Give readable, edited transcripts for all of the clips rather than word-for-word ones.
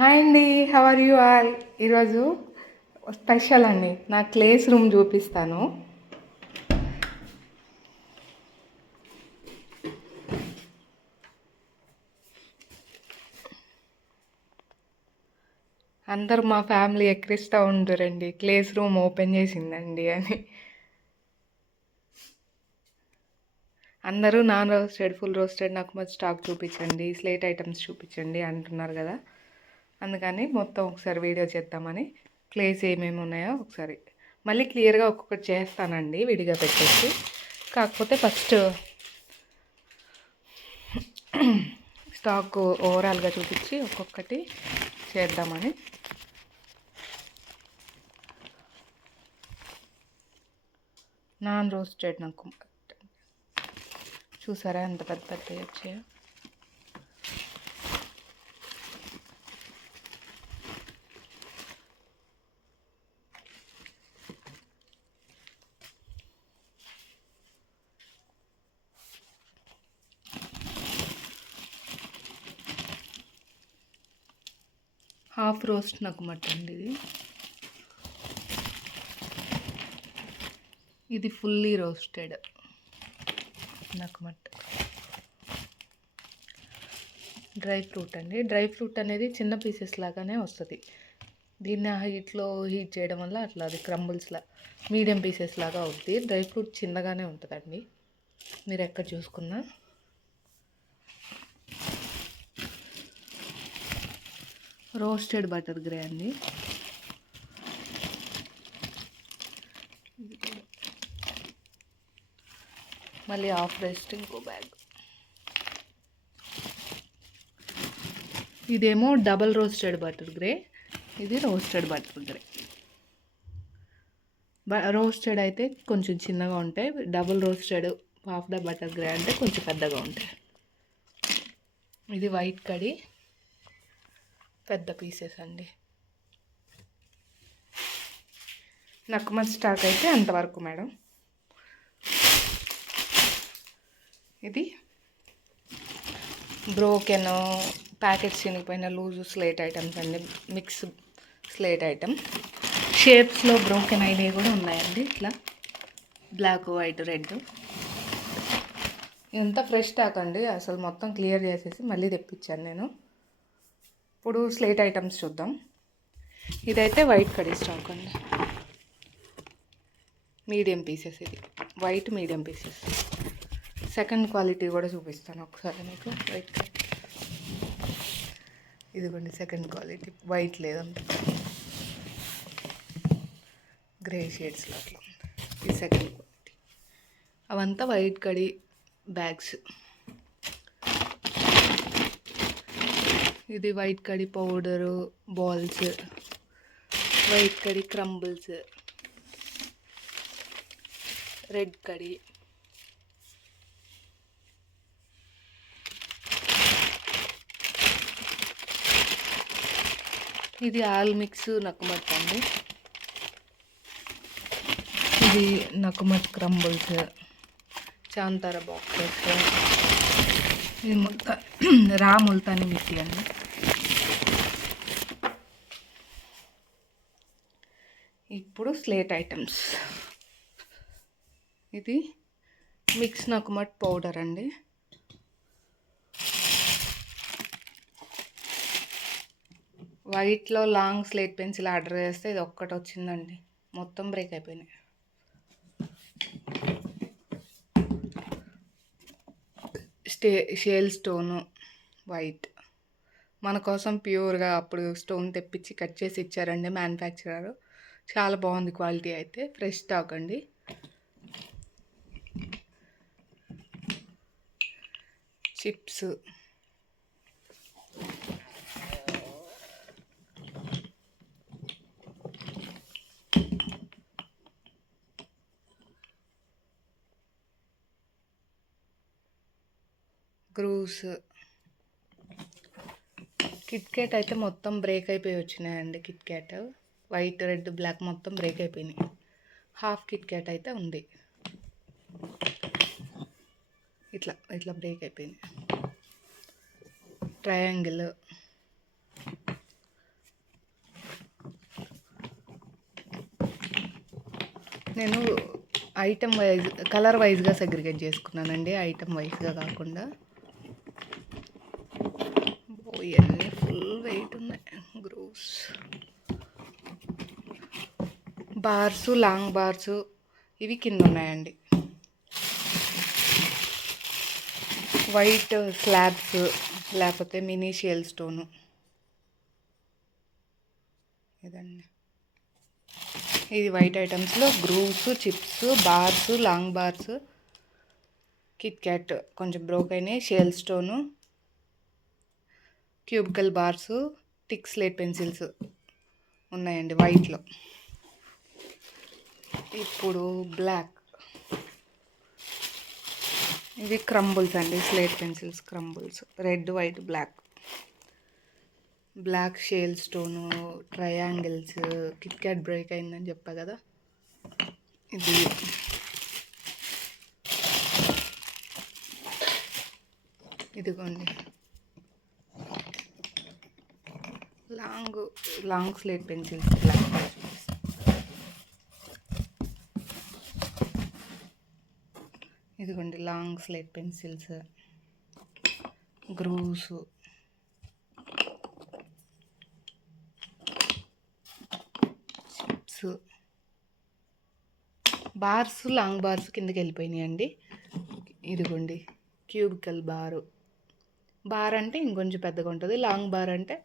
Hi అండి, how are you all? ఈరోజు special అండి, నా క్లాస్ రూమ్ చూపిస్తాను. అందరూ మా ఫ్యామిలీ ఎక్కిరిస్తూ ఉంటారండి, క్లాస్ రూమ్ ఓపెన్ చేసిందండి అని. అందరూ నాన్ రోస్టెడ్, ఫుల్ రోస్టెడ్, నాకు మంచి స్టాక్ చూపించండి, స్లేట్ ఐటమ్స్ చూపించండి అంటున్నారు కదా. అందుకని మొత్తం ఒకసారి వీడియో చేద్దామని, క్లేస్ ఏమేమి ఉన్నాయో ఒకసారి మళ్ళీ క్లియర్గా ఒక్కొక్కటి చేస్తానండి విడిగా పెట్టేసి. కాకపోతే ఫస్ట్ స్టాక్ ఓవరాల్గా చూపించి ఒక్కొక్కటి చేద్దామని. నాన్ రోస్టెడ్ నాకు చూసారా ఎంత పెద్ద పెద్ద వచ్చాయో. హాఫ్ రోస్ట్ నాకు మటన్ ఇది ఫుల్లీ రోస్టెడ్ నాకు మటన్. డ్రై ఫ్రూట్ అండి, డ్రై ఫ్రూట్ అనేది చిన్న పీసెస్ లాగానే వస్తుంది. దీన్ని హీట్లో హీట్ చేయడం వల్ల అట్లా అది క్రంబుల్స్లా మీడియం పీసెస్ లాగా అవుతుంది. డ్రై ఫ్రూట్ చిన్నగానే ఉంటుందండి, మీరు ఎక్కడ చూసుకున్నా. రోస్టెడ్ బటర్ గ్రే అండి, మళ్ళీ హాఫ్ రెస్ట్ ఇంకో బ్యాగ్. ఇదేమో డబల్ రోస్టెడ్ బటర్ గ్రే, ఇది రోస్టెడ్ బటర్ గ్రే. రోస్టెడ్ అయితే కొంచెం చిన్నగా ఉంటాయి, double roasted half the butter grey అంటే కొంచెం పెద్దగా ఉంటాయి. ఇది వైట్ కడి పెద్ద పీసెస్ అండి. నాకు మంచి స్టాక్ అయితే అంతవరకు మేడం. ఇది బ్రోకెన్ ప్యాకెట్స్ చినిగిపోయిన లూజు స్లేట్ ఐటమ్స్ అండి, మిక్స్ స్లేట్ ఐటమ్. షేప్స్లో బ్రోకెన్ అయినవి కూడా ఉన్నాయండి, ఇట్లా బ్లాక్ వైట్ రెడ్. ఇదంతా ఫ్రెష్ స్టాక్ అండి, అసలు మొత్తం క్లియర్ చేసేసి మళ్ళీ తెప్పించాను నేను. ఇప్పుడు స్లేట్ ఐటమ్స్ చూద్దాం. ఇదైతే వైట్ కడీ స్టాక్ అండి, మీడియం పీసెస్. ఇది white medium pieces. Second quality కూడా చూపిస్తాను ఒకసారి మీకు. వైట్ ఇదిగోండి సెకండ్ క్వాలిటీ, వైట్ లేదండి, గ్రే షేడ్స్లో అట్లా. ఇది సెకండ్ క్వాలిటీ. అవంతా వైట్ కడీ బ్యాగ్స్. ఇది white khadi powder balls, white khadi crumbles, red khadi, ఇది ఆల్ మిక్స్ నకుమట్ అండి, ఇది నకుమట్ క్రంబుల్స్, చాంతార బాక్సెస్, ఇది మొత్తం రా ముల్తాని మిర్చి అండి. ఇప్పుడు స్లేట్ ఐటమ్స్. ఇది మిక్స్ నకుమట్ పౌడర్ అండి, వైట్లో లాంగ్ స్లేట్ పెన్సిల్ ఆర్డర్ చేస్తే ఇది ఒక్కటి వచ్చిందండి, మొత్తం బ్రేక్ అయిపోయినాయి. షేల్ స్టోను వైట్, మన కోసం ప్యూర్గా అప్పుడు స్టోన్ తెప్పించి కట్ చేసి ఇచ్చారండి మ్యానుఫ్యాక్చరర్. చాలా బాగుంది క్వాలిటీ అయితే, ఫ్రెష్ స్టాక్ అండి. చిప్స్, గ్రూస్, కిట్ క్యాట్ అయితే మొత్తం బ్రేక్ అయిపోయి వచ్చినాయండి. Kit Kat white red black మొత్తం బ్రేక్ అయిపోయినాయి. హాఫ్ కిట్ క్యాట్ అయితే ఉంది, ఇట్లా ఇట్లా బ్రేక్ అయిపోయింది. ట్రయాంగిల్, నేను ఐటమ్ వైజ్ కలర్ వైజ్గా సెగ్రిగేట్ చేసుకున్నానండి, ఐటమ్ వైజ్గా కాకుండా. ఇవన్నీ ఫుల్ వెయిట్ ఉన్నాయి. గ్రూవ్స్, బార్స్, లాంగ్ బార్స్ ఇవి కింద ఉన్నాయండి. వైట్ స్లాబ్స్ లేకపోతే మినీ షేల్ స్టోను ఇదండి. ఇది వైట్ ఐటమ్స్లో grooves, chips, bars, long bars, Kit Kat కొంచెం బ్రోక్ అయినాయి, shale stone, cubical bars, thick slate pencils ఉన్నాయండి వైట్లో. ఇప్పుడు బ్లాక్, ఇవి క్రంబుల్స్ అండి, slate pencils crumbles, red, white, black. Black shale stone, triangles, KitKat break అయిందని చెప్పా కదా, ఇది. ఇదిగోండి లాంగ్ స్లేట్ పెన్సిల్స్, బ్లాక్. ఇదిగోండి long slate pencils, grooves, chips, bars, long bars కిందకి వెళ్ళిపోయినాయి అండి. ఇదిగోండి క్యూబికల్ బార్ అంటే ఇంకొంచెం పెద్దగా ఉంటుంది, లాంగ్ బార్ అంటే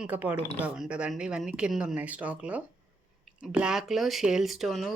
ఇంకా పొడుగ్గా ఉంటుందండి. ఇవన్నీ కింద ఉన్నాయి స్టాక్లో. బ్లాక్లో షేల్ స్టోను,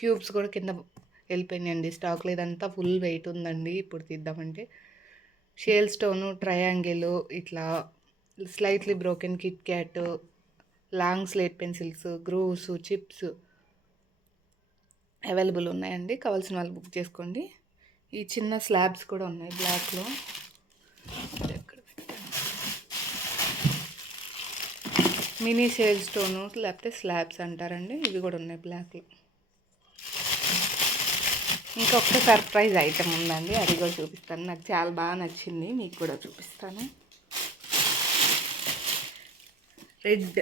క్యూబ్స్ కూడా కింద వెళ్ళిపోయినాయండి స్టాక్లో. ఇదంతా ఫుల్ వెయిట్ ఉందండి ఇప్పుడు తీద్దామంటే. షేల్ స్టోను, ట్రయాంగిల్, ఇట్లా slightly broken Kit Kat, long slate pencils, grooves, chips available ఉన్నాయండి. కావాల్సిన వాళ్ళు బుక్ చేసుకోండి. ఈ చిన్న స్లాబ్స్ కూడా ఉన్నాయి బ్లాక్లో. మినీ షేల్ స్టోను లేకపోతే స్లాబ్స్ అంటారండి, ఇవి కూడా ఉన్నాయి బ్లాక్లో. ఇంకొక సర్ప్రైజ్ ఐటమ్ ఉందండి, అది కూడా చూపిస్తాను. నాకు చాలా బాగా నచ్చింది, మీకు కూడా చూపిస్తాను. రెడ్,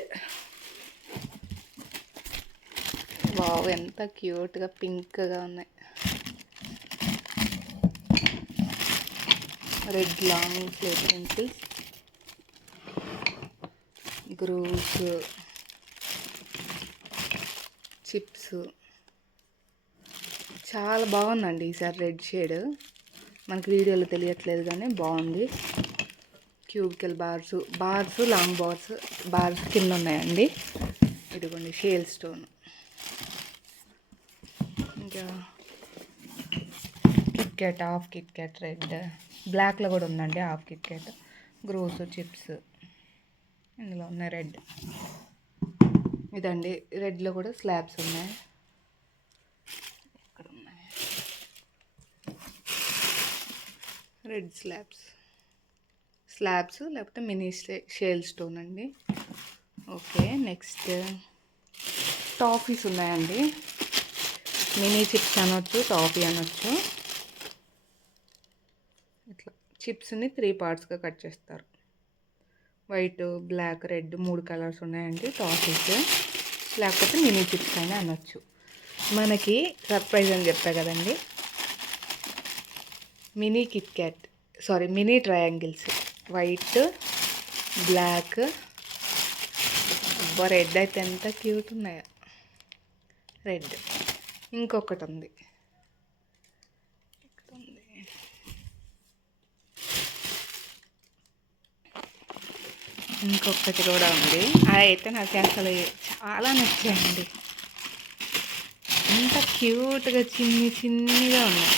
వావ్ ఎంత క్యూట్గా పింక్గా ఉన్నాయి. Red long slate pencils, grooves, chips. చాలా బాగుందండి ఈసారి రెడ్ షేడ్. మనకి వీడియోలో తెలియట్లేదు కానీ బాగుంది. క్యూబికల్ బార్స్, లాంగ్ బార్స్ కింద ఉన్నాయండి. ఇదిగోండి షేల్ స్టోన్. ఇంకా Kit Kat, half Kit cat red, బ్లాక్లో కూడా ఉందండి half Kit cat. Grooves, chips ఇందులో ఉన్నాయి. రెడ్ ఇదండి, రెడ్లో కూడా స్లాబ్స్ ఉన్నాయి. ఇక్కడ ఉన్నాయి రెడ్ స్లాబ్స్ లేకపోతే మినీ షేల్ స్టోన్ అండి. ఓకే, నెక్స్ట్ టాఫీస్ ఉన్నాయండి. మినీ చిప్స్ అనొచ్చు, టాఫీ అనొచ్చు. ఇట్లా చిప్స్ని 3 పార్ట్స్గా కట్ చేస్తారు. వైట్, బ్లాక్, రెడ్ 3 కలర్స్ ఉన్నాయండి టాఫీస్, లేకపోతే మినీ చిప్స్ అయినా అనొచ్చు. మనకి సర్ప్రైజ్ అని చెప్పా కదండి, mini triangles, white, black, red అయితే ఎంత క్యూట్ ఉన్నాయో. రెడ్ ఇంకొకటి ఉంది, ఇంకొకటి కూడా ఉంది. అదైతే నాకు అసలు చాలా నచ్చాయండి. ఎంత క్యూట్గా చిన్నగా ఉన్నాయి.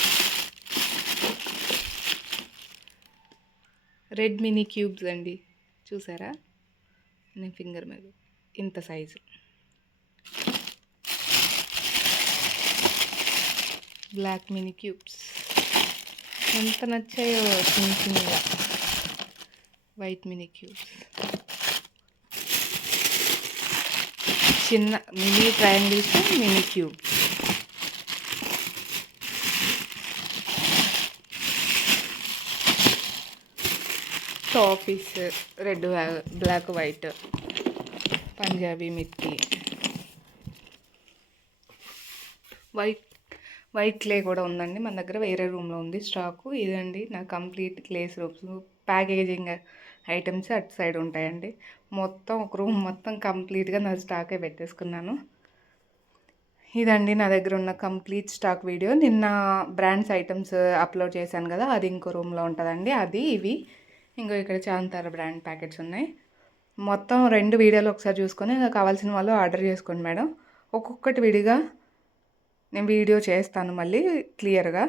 రెడ్ మినీ క్యూబ్స్ అండి, చూసారా? నేను ఫింగర్ మీద ఇంత సైజు. బ్లాక్ మినీ క్యూబ్స్ ఎంత నచ్చాయో, చిన్నగా. వైట్ మినీ క్యూబ్స్, చిన్న mini triangles, mini cubes. Toffees, red, black, white, Punjabi మిర్చి, వైట్ వైట్ క్లే కూడా ఉందండి మన దగ్గర, వేరే రూమ్లో ఉంది స్టాకు. ఇదండి నా కంప్లీట్ క్లేస్ రూమ్స్, ప్యాకేజింగ్ ఐటమ్స్ అటు సైడ్ ఉంటాయండి. మొత్తం ఒక రూమ్ మొత్తం కంప్లీట్గా నా స్టాకే పెట్టేసుకున్నాను. ఇదండి నా దగ్గర ఉన్న కంప్లీట్ స్టాక్ వీడియో. నిన్న బ్రాండ్స్ ఐటమ్స్ అప్లోడ్ చేశాను కదా, అది ఇంకో రూమ్లో ఉంటుందండి. అది ఇవి ఇంకో ఇక్కడ చాంతార బ్రాండ్ ప్యాకెట్స్ ఉన్నాయి. మొత్తం 2 వీడియోలు ఒకసారి చూసుకొని కావాల్సిన వాళ్ళు ఆర్డర్ చేసుకోండి మేడం. ఒక్కొక్కటి విడిగా నేను వీడియో చేస్తాను మళ్ళీ క్లియర్గా.